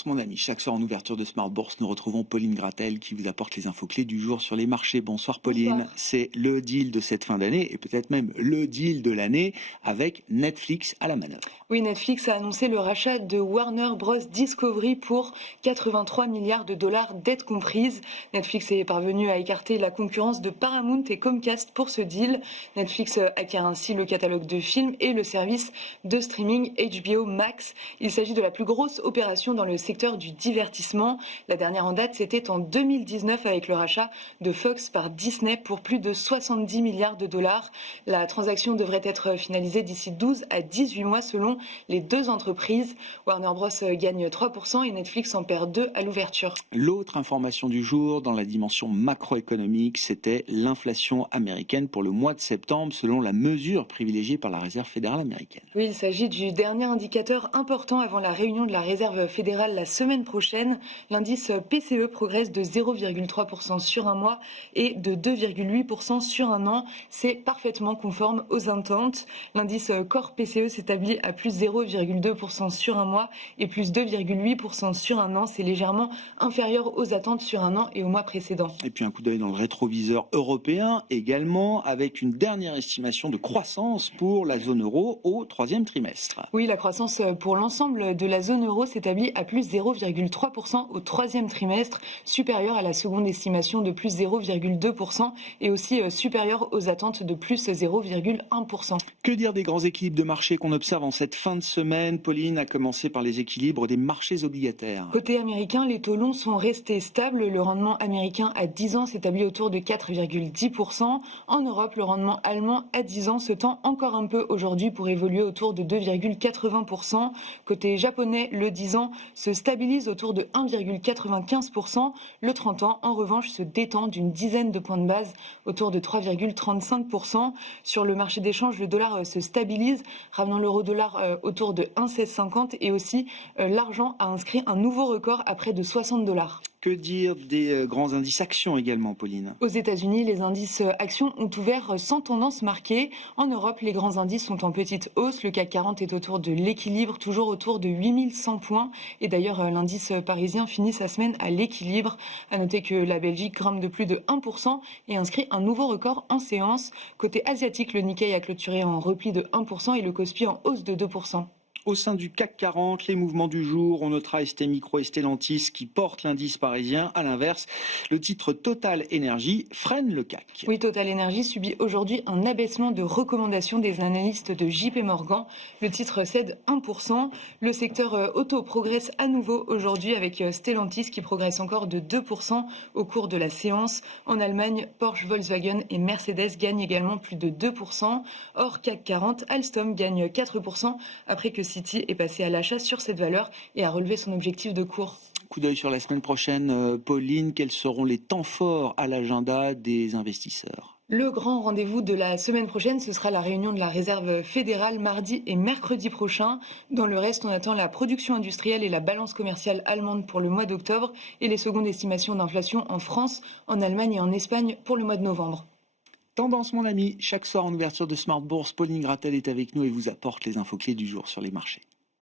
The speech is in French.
Tendance, mon ami. Chaque soir en ouverture de Smart Bourse, nous retrouvons Pauline Gratel qui vous apporte les infos clés du jour sur les marchés. Bonsoir Pauline. Bonsoir. C'est le deal de cette fin d'année et peut-être même le deal de l'année avec Netflix à la manœuvre. Oui, Netflix a annoncé le rachat de Warner Bros. Discovery pour 83 milliards de dollars, dettes comprises. Netflix est parvenu à écarter la concurrence de Paramount et Comcast pour ce deal. Netflix acquiert ainsi le catalogue de films et le service de streaming HBO Max. Il s'agit de la plus grosse opération dans le secteur du divertissement. La dernière en date, c'était en 2019 avec le rachat de Fox par Disney pour plus de 70 milliards de dollars. La transaction devrait être finalisée d'ici 12 à 18 mois selon les deux entreprises. Warner Bros gagne 3% et Netflix en perd 2 à l'ouverture. L'autre information du jour dans la dimension macroéconomique, c'était l'inflation américaine pour le mois de septembre selon la mesure privilégiée par la Réserve fédérale américaine. Oui, il s'agit du dernier indicateur important avant la réunion de la Réserve fédérale la semaine prochaine. L'indice PCE progresse de 0,3% sur un mois et de 2,8% sur un an. C'est parfaitement conforme aux attentes. L'indice Core PCE s'établit à plus 0,2% sur un mois et plus 2,8% sur un an. C'est légèrement inférieur aux attentes sur un an et au mois précédent. Et puis un coup d'œil dans le rétroviseur européen également avec une dernière estimation de croissance pour la zone euro au troisième trimestre. Oui, la croissance pour l'ensemble de la zone euro s'établit à plus 0,3% au troisième trimestre, supérieure à la seconde estimation de plus 0,2% et aussi supérieure aux attentes de plus 0,1%. Que dire des grands équilibres de marché qu'on observe en cette fin de semaine, Pauline, à commencer par les équilibres des marchés obligataires. Côté américain, les taux longs sont restés stables. Le rendement américain à 10 ans s'établit autour de 4,10%. En Europe, le rendement allemand à 10 ans se tend encore un peu aujourd'hui pour évoluer autour de 2,80%. Côté japonais, le 10 ans se stabilise autour de 1,95%. Le 30 ans, en revanche, se détend d'une dizaine de points de base autour de 3,35%. Sur le marché d'échange, le dollar se stabilise, ramenant l'euro-dollar autour de 1,1650 et aussi l'argent a inscrit un nouveau record à près de 60 $. Que dire des grands indices actions également, Pauline? Aux États-Unis, les indices actions ont ouvert sans tendance marquée. En Europe, les grands indices sont en petite hausse. Le CAC 40 est autour de l'équilibre, toujours autour de 8100 points. Et d'ailleurs, l'indice parisien finit sa semaine à l'équilibre. À noter que la Belgique grimpe de plus de 1% et inscrit un nouveau record en séance. Côté asiatique, le Nikkei a clôturé en repli de 1% et le Kospi en hausse de 2%. Au sein du CAC 40, les mouvements du jour, on notera ST Micro et Stellantis qui portent l'indice parisien. À l'inverse, le titre Total Energy freine le CAC. Oui, Total Energy subit aujourd'hui un abaissement de recommandation des analystes de JP Morgan. Le titre cède 1%. Le secteur auto progresse à nouveau aujourd'hui avec Stellantis qui progresse encore de 2% au cours de la séance. En Allemagne, Porsche, Volkswagen et Mercedes gagnent également plus de 2%. Hors CAC 40, Alstom gagne 4% après que City est passé à l'achat sur cette valeur et a relevé son objectif de cours. Coup d'œil sur la semaine prochaine, Pauline, quels seront les temps forts à l'agenda des investisseurs? Le grand rendez-vous de la semaine prochaine, ce sera la réunion de la Réserve fédérale mardi et mercredi prochain. Dans le reste, on attend la production industrielle et la balance commerciale allemande pour le mois d'octobre et les secondes estimations d'inflation en France, en Allemagne et en Espagne pour le mois de novembre. Tendance, mon ami, chaque soir en ouverture de Smart Bourse, Pauline Gratel est avec nous et vous apporte les infos clés du jour sur les marchés.